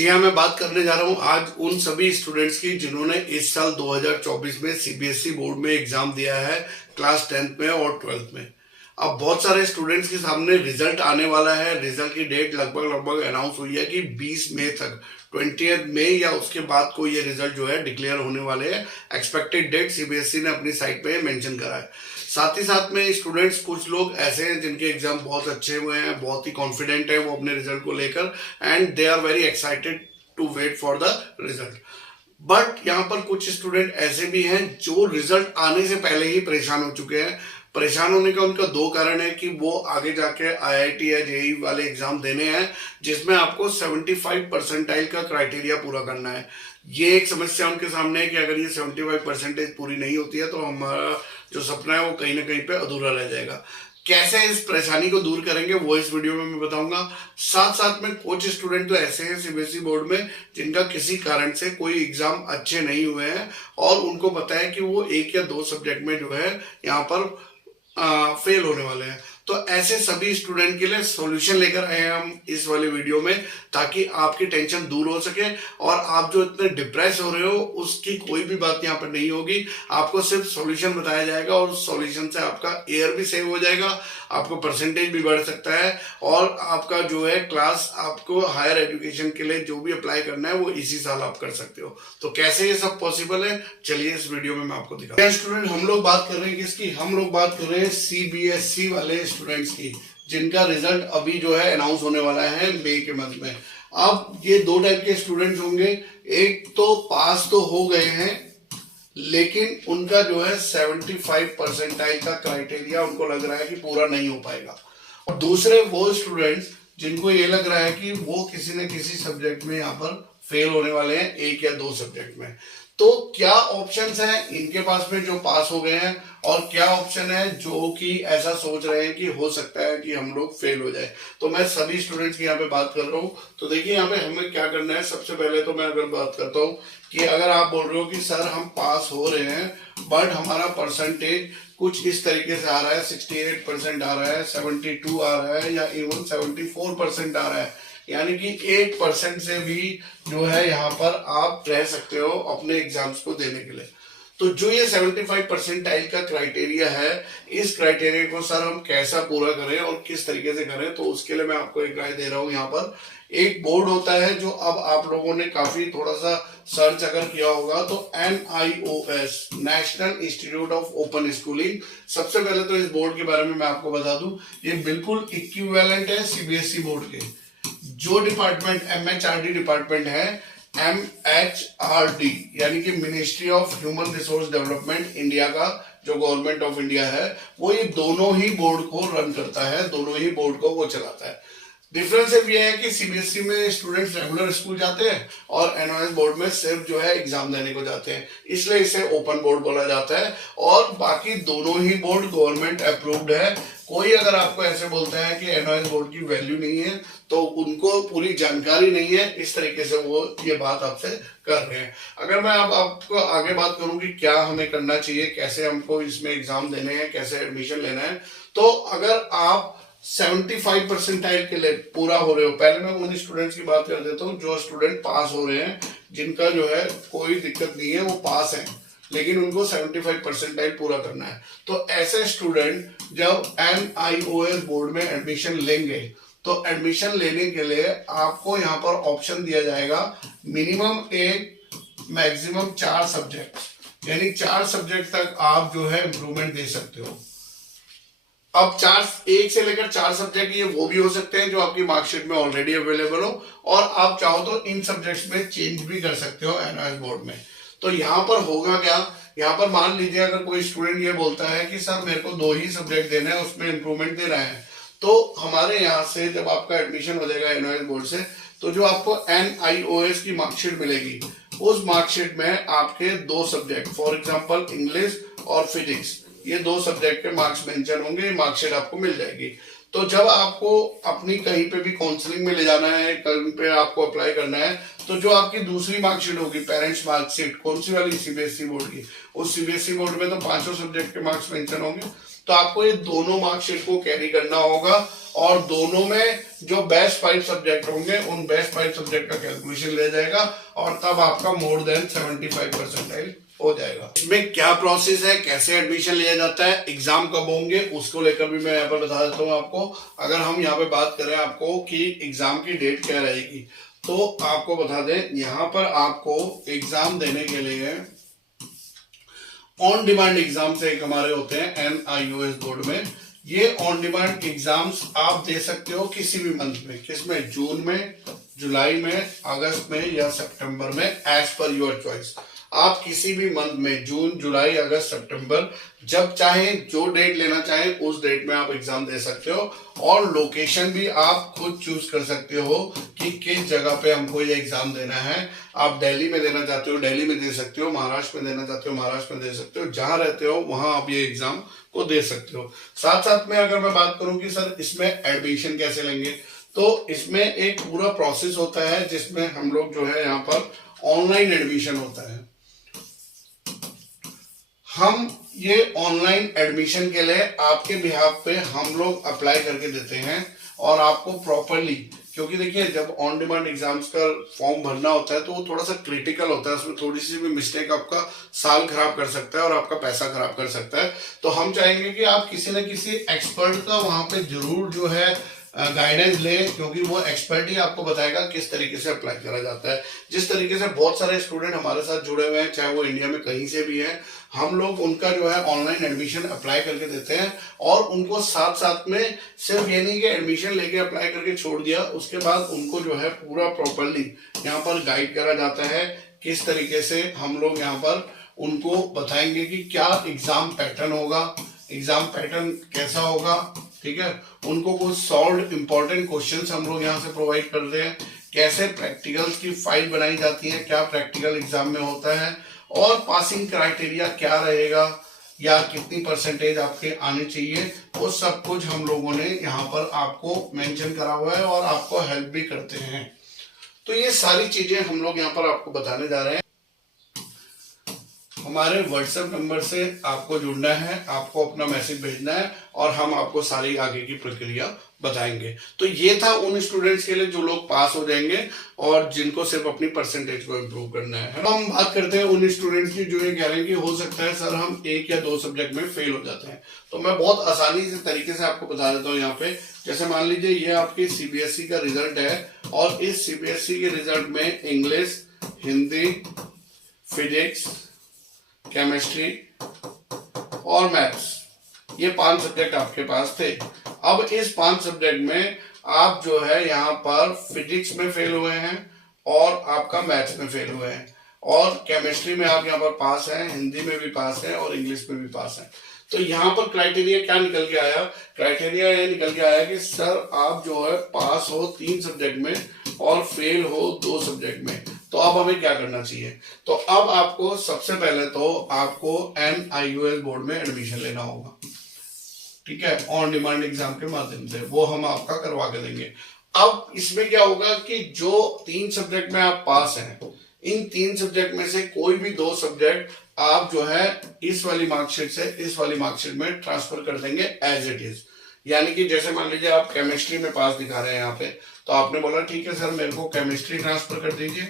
जी हाँ, मैं बात करने जा रहा हूँ आज उन सभी स्टूडेंट्स की जिन्होंने इस साल 2024 में सीबीएसई बोर्ड में एग्जाम दिया है क्लास 10th में और 12th में। अब बहुत सारे स्टूडेंट्स के सामने रिजल्ट आने वाला है। रिजल्ट की डेट लगभग अनाउंस हुई है कि 20 मई तक, 20 मई या उसके बाद को ये रिजल्ट जो है डिक्लेयर होने वाले हैं। एक्सपेक्टेड डेट सीबीएसई ने अपनी साइट पे मेंशन करा है। साथ ही साथ में स्टूडेंट्स कुछ लोग ऐसे हैं जिनके एग्जाम बहुत अच्छे हुए हैं, बहुत ही कॉन्फिडेंट है वो अपने रिजल्ट को लेकर, and they are very excited to wait for the result. But यहाँ पर कुछ स्टूडेंट ऐसे भी हैं जो रिजल्ट आने से पहले ही परेशान हो चुके हैं। परेशान होने का उनका दो कारण है कि वो आगे जाके आईआईटी या जेईई वाले एग्जाम देने हैं जिसमें आपको 75 परसेंटाइल का क्राइटेरिया पूरा करना है। ये एक समस्या उनके सामने है कि अगर ये 75 परसेंटेज पूरी नहीं होती है तो हमारा जो सपना है वो कहीं ना कहीं पे अधूरा रह जाएगा। कैसे इस परेशानी को दूर करेंगे वो इस वीडियो में मैं बताऊंगा। साथ साथ में कुछ स्टूडेंट तो ऐसे हैं सीबीएसई बोर्ड में जिनका किसी कारण से कोई एग्जाम अच्छे नहीं हुए हैं और उनको पता है कि वो 1 या 2 सब्जेक्ट में जो है यहाँ पर फेल होने वाले हैं। तो ऐसे सभी स्टूडेंट के लिए सॉल्यूशन लेकर आए हैं हम इस वाले वीडियो में, ताकि आपकी टेंशन दूर हो सके और आप जो इतने डिप्रेस हो रहे हो उसकी कोई भी बात यहाँ पर नहीं होगी। आपको सिर्फ सॉल्यूशन बताया जाएगा और उस सॉल्यूशन से आपका ईयर भी सेव हो जाएगा, आपको परसेंटेज भी बढ़ सकता है और आपका जो है क्लास, आपको हायर एजुकेशन के लिए जो भी अप्लाई करना है वो इसी साल आप कर सकते हो। तो कैसे ये सब पॉसिबल है, चलिए इस वीडियो में मैं आपको दिखाता हूं। स्टूडेंट, हम लोग बात कर रहे हैं किसकी? हम लोग बात कर रहे हैं सीबीएसई वाले स्टूडेंट्स की, जिनका रिजल्ट अभी जो है अनाउंस होने वाला है मई के मंथ में। अब ये दो टाइप के स्टूडेंट्स होंगे। एक तो पास तो हो गए हैं लेकिन उनका जो है 75 परसेंटाइल का क्राइटेरिया उनको लग रहा है कि पूरा नहीं हो पाएगा, और दूसरे वो स्टूडेंट्स जिनको ये लग रहा है कि वो किसी न किसी सब्जेक्ट में यहाँ पर फेल होने वाले हैं, 1 या 2 सब्जेक्ट में। तो क्या ऑप्शंस हैं इनके पास में जो पास हो गए हैं, और क्या ऑप्शन है जो कि ऐसा सोच रहे हैं कि हो सकता है कि हम लोग फेल हो जाए। तो मैं सभी स्टूडेंट्स की यहाँ पे बात कर रहा हूँ। तो देखिए यहाँ पे हमें क्या करना है। सबसे पहले तो मैं अगर बात करता हूँ कि अगर आप बोल रहे हो कि सर हम पास हो रहे हैं बट हमारा परसेंटेज कुछ इस तरीके से आ रहा है, 68% आ रहा है, 72 आ रहा है या इवन 74% आ रहा है, यानी कि 8% से भी जो है यहाँ पर आप रह सकते हो अपने एग्जाम्स को देने के लिए। तो जो ये 75 परसेंटाइल का क्राइटेरिया है, इस क्राइटेरिया को सर हम कैसा पूरा करें और किस तरीके से करें, तो उसके लिए मैं आपको एक राय दे रहा हूँ। यहाँ पर एक बोर्ड होता है जो अब आप लोगों ने काफी थोड़ा सा सर्च अगर किया होगा तो NIOS, national institute of open schooling. सबसे पहले तो इस बोर्ड के बारे में मैं आपको बता दूं, ये बिल्कुल इक्विवेलेंट है सीबीएसई बोर्ड के। जो डिपार्टमेंट MHRD डिपार्टमेंट है, MHRD यानी कि ministry of human resource development India का जो गवर्नमेंट ऑफ इंडिया है, वो ये दोनों ही बोर्ड को रन करता है, दोनों ही बोर्ड को वो चलाता है। डिफरेंस सिर्फ ये है कि सीबीएसई में स्टूडेंट्स रेगुलर स्कूल जाते हैं और एनओएस बोर्ड में सिर्फ जो है एग्जाम देने को जाते हैं, इसलिए इसे ओपन बोर्ड बोला जाता है। और बाकी दोनों ही बोर्ड गवर्नमेंट अप्रूव्ड है। कोई अगर आपको ऐसे बोलता है कि एनओएस बोर्ड की वैल्यू नहीं है तो उनको पूरी जानकारी नहीं है, इस तरीके से वो ये बात आपसे कर रहे हैं। अगर मैं अब आपको आगे बात करूं कि क्या हमें करना चाहिए, कैसे हमको इसमें एग्जाम देने हैं, कैसे एडमिशन लेना है, तो अगर आप 75 परसेंटाइल के लिए पूरा हो रहे हो, पहले मैं उन स्टूडेंट्स की बात कर देता हूँ जो स्टूडेंट पास हो रहे हैं, जिनका जो है कोई दिक्कत नहीं है, वो पास है लेकिन उनको 75 परसेंटाइल पूरा करना है। तो ऐसे स्टूडेंट जब NIOS बोर्ड में एडमिशन लेंगे तो एडमिशन लेने के लिए आपको यहाँ पर ऑप्शन दिया जाएगा मिनिमम 1 मैक्सिमम 4 सब्जेक्ट, यानी 4 सब्जेक्ट तक आप जो है इंप्रूवमेंट दे सकते हो। अब 1 से लेकर 4 सब्जेक्ट ये वो भी हो सकते हैं जो आपकी मार्कशीट में ऑलरेडी अवेलेबल हो, और आप चाहो तो इन सब्जेक्ट्स में चेंज भी कर सकते हो एनओएस बोर्ड में। तो यहाँ पर होगा क्या, यहाँ पर मान लीजिए अगर कोई स्टूडेंट ये बोलता है कि सर मेरे को 2 ही सब्जेक्ट देना है, उसमें इंप्रूवमेंट देना है, तो हमारे यहाँ से जब आपका एडमिशन हो जाएगा एनओएस बोर्ड से, तो जो आपको NIOS की मार्कशीट मिलेगी, उस मार्कशीट में आपके 2 सब्जेक्ट, फॉर एग्जाम्पल इंग्लिश और फिजिक्स, ये 2 सब्जेक्ट के मार्क्स मेंशन होंगे, मार्कशीट आपको मिल जाएगी। तो जब आपको अपनी कहीं पे भी काउंसलिंग में ले जाना है, कहीं पे आपको अप्लाई करना है, तो जो आपकी दूसरी मार्कशीट होगी, पेरेंट्स मार्कशीट, कौन सी वाली? सीबीएसई बोर्ड की, उस सीबीएसई बोर्ड में तो 5 सब्जेक्ट के मार्क्स मेंशन होंगे। तो आपको ये दोनों मार्कशीट को कैरी करना होगा और दोनों में जो बेस्ट 5 सब्जेक्ट होंगे उन बेस्ट 5 सब्जेक्ट का कैलकुलेशन ले जाएगा और तब आपका मोर देन 75 परसेंटाइल हो जाएगा। इसमें क्या प्रोसेस है, कैसे एडमिशन लिया जाता है, एग्जाम कब होंगे, उसको लेकर भी मैं यहाँ पर बता देता हूँ आपको। अगर हम यहाँ पे बात करें आपको कि एग्जाम की डेट क्या रहेगी, तो आपको बता दें यहाँ पर आपको एग्जाम देने के लिए ऑन डिमांड एग्जाम्स एक हमारे होते हैं NIOS बोर्ड में। ये ऑन डिमांड एग्जाम्स आप दे सकते हो किसी भी मंथ में, किसमें, जून में, जुलाई में, अगस्त में या सितंबर में, एज पर योर चॉइस। आप किसी भी मंथ में, जून, जुलाई, अगस्त, सितंबर, जब चाहे जो डेट लेना चाहे उस डेट में आप एग्जाम दे सकते हो और लोकेशन भी आप खुद चूज कर सकते हो कि किस जगह पे हमको ये एग्जाम देना है। आप दिल्ली में देना चाहते हो दिल्ली में दे सकते हो, महाराष्ट्र में देना चाहते हो महाराष्ट्र में दे सकते हो, जहां रहते हो वहां आप ये एग्जाम को दे सकते हो। साथ साथ में अगर मैं बात करूं कि सर इसमें एडमिशन कैसे लेंगे, तो इसमें एक पूरा प्रोसेस होता है जिसमें हम लोग जो है यहाँ पर ऑनलाइन एडमिशन होता है। हम ये ऑनलाइन एडमिशन के लिए आपके बिहाफ पे हम लोग अप्लाई करके देते हैं और आपको प्रॉपरली, क्योंकि देखिए जब ऑन डिमांड एग्जाम्स का फॉर्म भरना होता है तो वो थोड़ा सा क्रिटिकल होता है, उसमें थोड़ी सी भी मिस्टेक आपका साल खराब कर सकता है और आपका पैसा खराब कर सकता है। तो हम चाहेंगे कि आप किसी न किसी एक्सपर्ट का वहां पे जरूर जो है गाइडेंस ले, क्योंकि वो एक्सपर्ट ही आपको बताएगा किस तरीके से अप्लाई करा जाता है। जिस तरीके से बहुत सारे स्टूडेंट हमारे साथ जुड़े हुए हैं, चाहे वो इंडिया में कहीं से भी है, हम लोग उनका जो है ऑनलाइन एडमिशन अप्लाई करके देते हैं और उनको साथ साथ में सिर्फ ये नहीं कि एडमिशन लेके अप्लाई करके छोड़ दिया, उसके बाद उनको जो है पूरा प्रॉपरली यहाँ पर गाइड करा जाता है। किस तरीके से हम लोग यहाँ पर उनको बताएंगे कि क्या एग्जाम पैटर्न होगा, एग्जाम पैटर्न कैसा होगा, ठीक है। उनको कुछ सॉल्व इंपॉर्टेंट क्वेश्चंस हम लोग यहाँ से प्रोवाइड करते हैं, कैसे प्रैक्टिकल्स की फाइल बनाई जाती है, क्या प्रैक्टिकल एग्जाम में होता है और पासिंग क्राइटेरिया क्या रहेगा या कितनी परसेंटेज आपके आने चाहिए, वो सब कुछ हम लोगों ने यहाँ पर आपको मेंशन करा हुआ है और आपको हेल्प भी करते हैं। तो ये सारी चीजें हम लोग यहाँ पर आपको बताने जा रहे हैं। हमारे व्हाट्सएप नंबर से आपको जुड़ना है, आपको अपना मैसेज भेजना है और हम आपको सारी आगे की प्रक्रिया बताएंगे। तो ये था उन स्टूडेंट्स के लिए जो लोग पास हो जाएंगे और जिनको सिर्फ अपनी परसेंटेज को इम्प्रूव करना है। हम बात करते हैं उन स्टूडेंट्स की जो ये कह रहे हैं कि हो सकता है सर हम 1 या 2 सब्जेक्ट में फेल हो जाते हैं। तो मैं बहुत आसानी से तरीके से आपको बता देता हूँ यहाँ पे। जैसे मान लीजिए ये आपकी CBSE का रिजल्ट है और इस CBSE के रिजल्ट में इंग्लिश, हिंदी, फिजिक्स, केमिस्ट्री और मैथ्स, ये 5 सब्जेक्ट आपके पास थे। अब इस 5 सब्जेक्ट में आप जो है यहाँ पर फिजिक्स में फेल हुए हैं और आपका मैथ्स में फेल हुए हैं और केमिस्ट्री में आप यहाँ पर पास हैं, हिंदी में भी पास है और इंग्लिश में भी पास है। तो यहाँ पर क्राइटेरिया क्या निकल के आया, क्राइटेरिया ये निकल के आया कि सर आप जो है पास हो 3 सब्जेक्ट में और फेल हो 2 सब्जेक्ट में, तो अब हमें क्या करना चाहिए। तो अब आपको सबसे पहले तो आपको NIOS बोर्ड में एडमिशन लेना होगा, ठीक है, ऑन डिमांड एग्जाम के माध्यम से, वो हम आपका करवा के देंगे। अब इसमें क्या होगा कि जो 3 सब्जेक्ट में आप पास हैं, इन 3 सब्जेक्ट में से कोई भी 2 सब्जेक्ट आप जो है इस वाली मार्कशीट से इस वाली मार्कशीट में ट्रांसफर कर देंगे एज इट इज। यानी कि जैसे मान लीजिए आप केमिस्ट्री में पास दिखा रहे हैं यहाँ पे, तो आपने बोला ठीक है सर मेरे को केमिस्ट्री ट्रांसफर कर दीजिए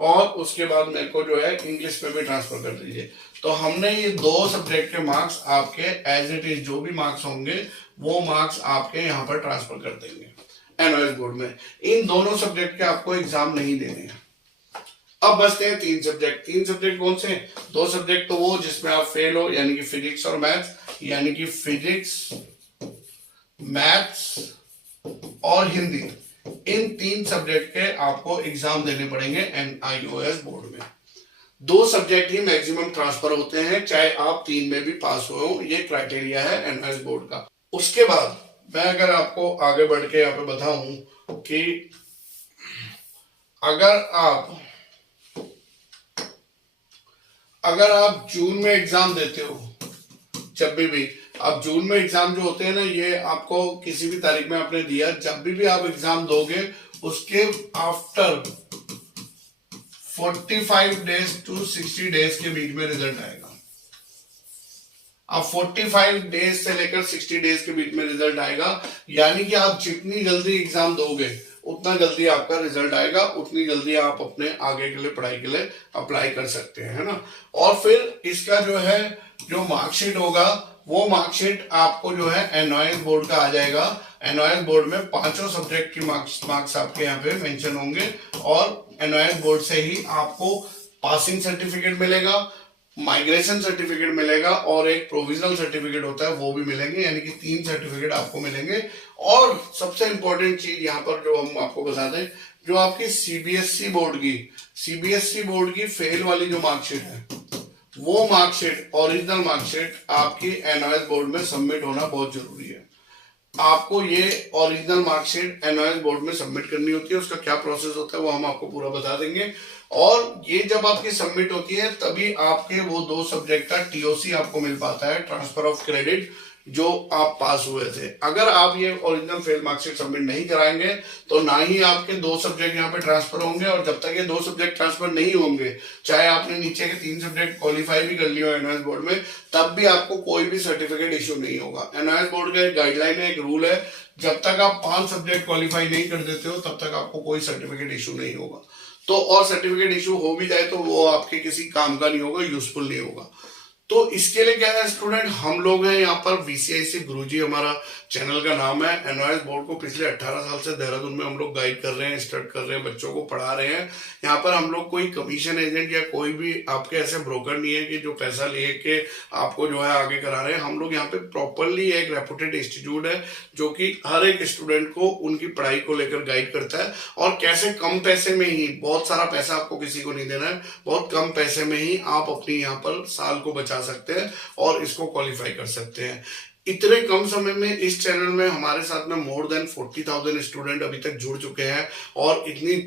और उसके बाद मेरे को जो है इंग्लिश में भी ट्रांसफर कर दीजिए। तो हमने ये 2 सब्जेक्ट के मार्क्स आपके एज इट इज जो भी मार्क्स होंगे वो मार्क्स आपके यहाँ पर ट्रांसफर कर देंगे NIOS बोर्ड में। इन दोनों सब्जेक्ट के आपको एग्जाम नहीं देने हैं। अब बचते हैं 3 सब्जेक्ट। 3 सब्जेक्ट कौन से? 2 सब्जेक्ट तो वो जिसमें आप फेल हो, यानी कि फिजिक्स और मैथ्स, यानी कि फिजिक्स, मैथ्स और हिंदी। इन 3 सब्जेक्ट के आपको एग्जाम देने पड़ेंगे NIOS बोर्ड में। 2 सब्जेक्ट ही मैक्सिमम ट्रांसफर होते हैं, चाहे आप 3 में भी पास हो, ये क्राइटेरिया है NIOS बोर्ड का। उसके बाद मैं अगर आपको आगे बढ़ के यहाँ पे बताऊं कि अगर आप जून में एग्जाम देते हो, जब भी आप जून में एग्जाम जो होते हैं ना, ये आपको किसी भी तारीख में आपने दिया, जब भी आप एग्जाम दोगे उसके आफ्टर 45 डेज to 60 डेज के बीच में रिजल्ट आएगा। अब 45 डेज से लेकर 60 डेज के बीच में रिजल्ट आएगा, यानी कि आप जितनी जल्दी एग्जाम दोगे उतना जल्दी आपका रिजल्ट आएगा, उतनी जल्दी आप अपने आगे के लिए पढ़ाई के लिए अप्लाई कर सकते हैं, है ना। और फिर इसका जो है जो मार्कशीट होगा वो मार्कशीट आपको जो है एनओएस बोर्ड का आ जाएगा। एनओएस बोर्ड में पांचों सब्जेक्ट की मार्क्स आपके यहाँ पे मेंशन होंगे और एनओएस बोर्ड से ही आपको पासिंग सर्टिफिकेट मिलेगा, माइग्रेशन सर्टिफिकेट मिलेगा और एक प्रोविजनल सर्टिफिकेट होता है वो भी मिलेंगे, यानी कि 3 सर्टिफिकेट आपको मिलेंगे। और सबसे इंपॉर्टेंट चीज यहाँ पर जो हम आपको बता दें, जो आपकी सीबीएसई बोर्ड की फेल वाली जो मार्कशीट है वो मार्कशीट, ओरिजिनल मार्कशीट आपकी एनओएस बोर्ड में सबमिट होना बहुत जरूरी है। आपको ये ओरिजिनल मार्कशीट एनओएस बोर्ड में सबमिट करनी होती है, उसका क्या प्रोसेस होता है वो हम आपको पूरा बता देंगे। और ये जब आपकी सबमिट होती है तभी आपके वो 2 सब्जेक्ट का टीओसी आपको मिल पाता है, ट्रांसफर ऑफ क्रेडिट, जो आप पास हुए थे। अगर आप ये ओरिजिनल फेल मार्कशीट सबमिट नहीं कराएंगे तो ना ही आपके 2 सब्जेक्ट यहाँ पे ट्रांसफर होंगे, और जब तक ये 2 सब्जेक्ट ट्रांसफर नहीं होंगे, चाहे आपने नीचे के 3 सब्जेक्ट क्वालिफाई भी कर लिया एनओएस बोर्ड में, तब भी आपको कोई भी सर्टिफिकेट इश्यू नहीं होगा। एनओएस बोर्ड का एक गाइडलाइन है, एक रूल है, जब तक आप 5 सब्जेक्ट क्वालिफाई नहीं कर देते हो तब तक आपको कोई सर्टिफिकेट इश्यू नहीं होगा। तो और सर्टिफिकेट इशू हो भी जाए तो वो आपके किसी काम का नहीं होगा, यूजफुल नहीं होगा। तो इसके लिए क्या है स्टूडेंट, हम लोग हैं यहाँ पर वीसीआईसी गुरुजी हमारा चैनल का नाम है। एनओएस बोर्ड को पिछले 18 साल से देहरादून में हम लोग गाइड कर रहे हैं, स्टार्ट कर रहे हैं, बच्चों को पढ़ा रहे हैं। यहाँ पर हम लोग कोई कमीशन एजेंट या कोई भी आपके ऐसे ब्रोकर नहीं है कि जो पैसा ले के आपको जो है आगे करा रहे हैं। हम लोग यहाँ पे प्रॉपरली एक रेपुटेड इंस्टीट्यूट है जो कि हर एक स्टूडेंट को उनकी पढ़ाई को लेकर गाइड करता है, और कैसे कम पैसे में ही, बहुत सारा पैसा आपको किसी को नहीं देना है, बहुत कम पैसे में ही आप अपनी यहाँ पर साल को बचा सकते हैं और इसको क्वालिफाई कर सकते हैं। इतने कम समय में इस चैनल में हमारे साथ में मोर देन 40,000 स्टूडेंट अभी तक जुड़ चुके हैं और इतनी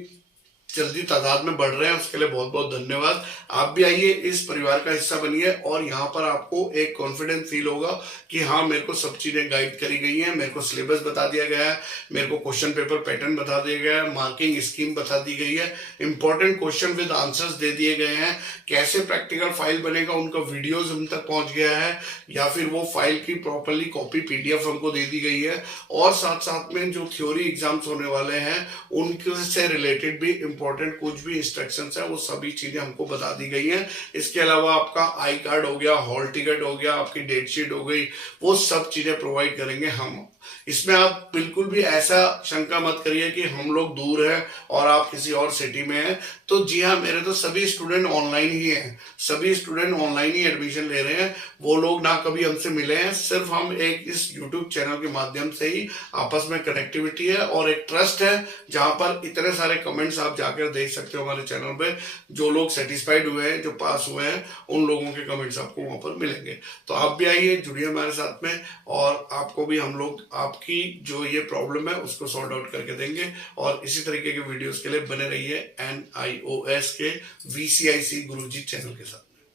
जल्दी तादाद में बढ़ रहे हैं, उसके लिए बहुत बहुत धन्यवाद। आप भी आइए, इस परिवार का हिस्सा बनिए, और यहाँ पर आपको एक कॉन्फिडेंस फील होगा कि हाँ मेरे को सब चीजें गाइड करी गई हैं, मेरे को सिलेबस बता दिया गया है, मेरे को क्वेश्चन पेपर पैटर्न बता दिया गया है, मार्किंग स्कीम बता दी गई है, इंपॉर्टेंट क्वेश्चन विद आंसर्स दे दिए गए हैं, कैसे प्रैक्टिकल फाइल बनेगा उनका वीडियोज हम तक पहुंच गया है, या फिर वो फाइल की प्रॉपरली कॉपी पीडीएफ हमको दे दी गई है, और साथ साथ में जो थ्योरी एग्जाम्स होने वाले हैं उनके से रिलेटेड भी इंपॉर्टेंट कुछ भी इंस्ट्रक्शंस है वो सभी चीजें हमको बता दी गई हैं। इसके अलावा आपका आई कार्ड हो गया, हॉल टिकट हो गया, आपकी डेट शीट हो गई, वो सब चीजें प्रोवाइड करेंगे हम। इसमें आप बिल्कुल भी ऐसा शंका मत करिए कि हम लोग दूर हैं और आप किसी और सिटी में हैं। तो जी हाँ, मेरे तो सभी स्टूडेंट ऑनलाइन ही हैं, सभी स्टूडेंट ऑनलाइन ही एडमिशन ले रहे हैं। वो लोग ना कभी हमसे मिले हैं, सिर्फ हम एक इस यूट्यूब चैनल के माध्यम से ही आपस में कनेक्टिविटी है और एक ट्रस्ट है, जहां पर इतने सारे कमेंट्स आप जाकर देख सकते हो हमारे चैनल पे। जो लोग सेटिस्फाइड हुए हैं, जो पास हुए हैं, उन लोगों के कमेंट्स आपको वहां पर मिलेंगे। तो आप भी आइए, जुड़िए हमारे साथ में, और आपको भी हम लोग आपकी जो ये प्रॉब्लम है उसको सॉर्ट आउट करके देंगे। और इसी तरीके के वीडियोस के लिए बने रहिए NIOS के VCIC गुरुजी चैनल के साथ।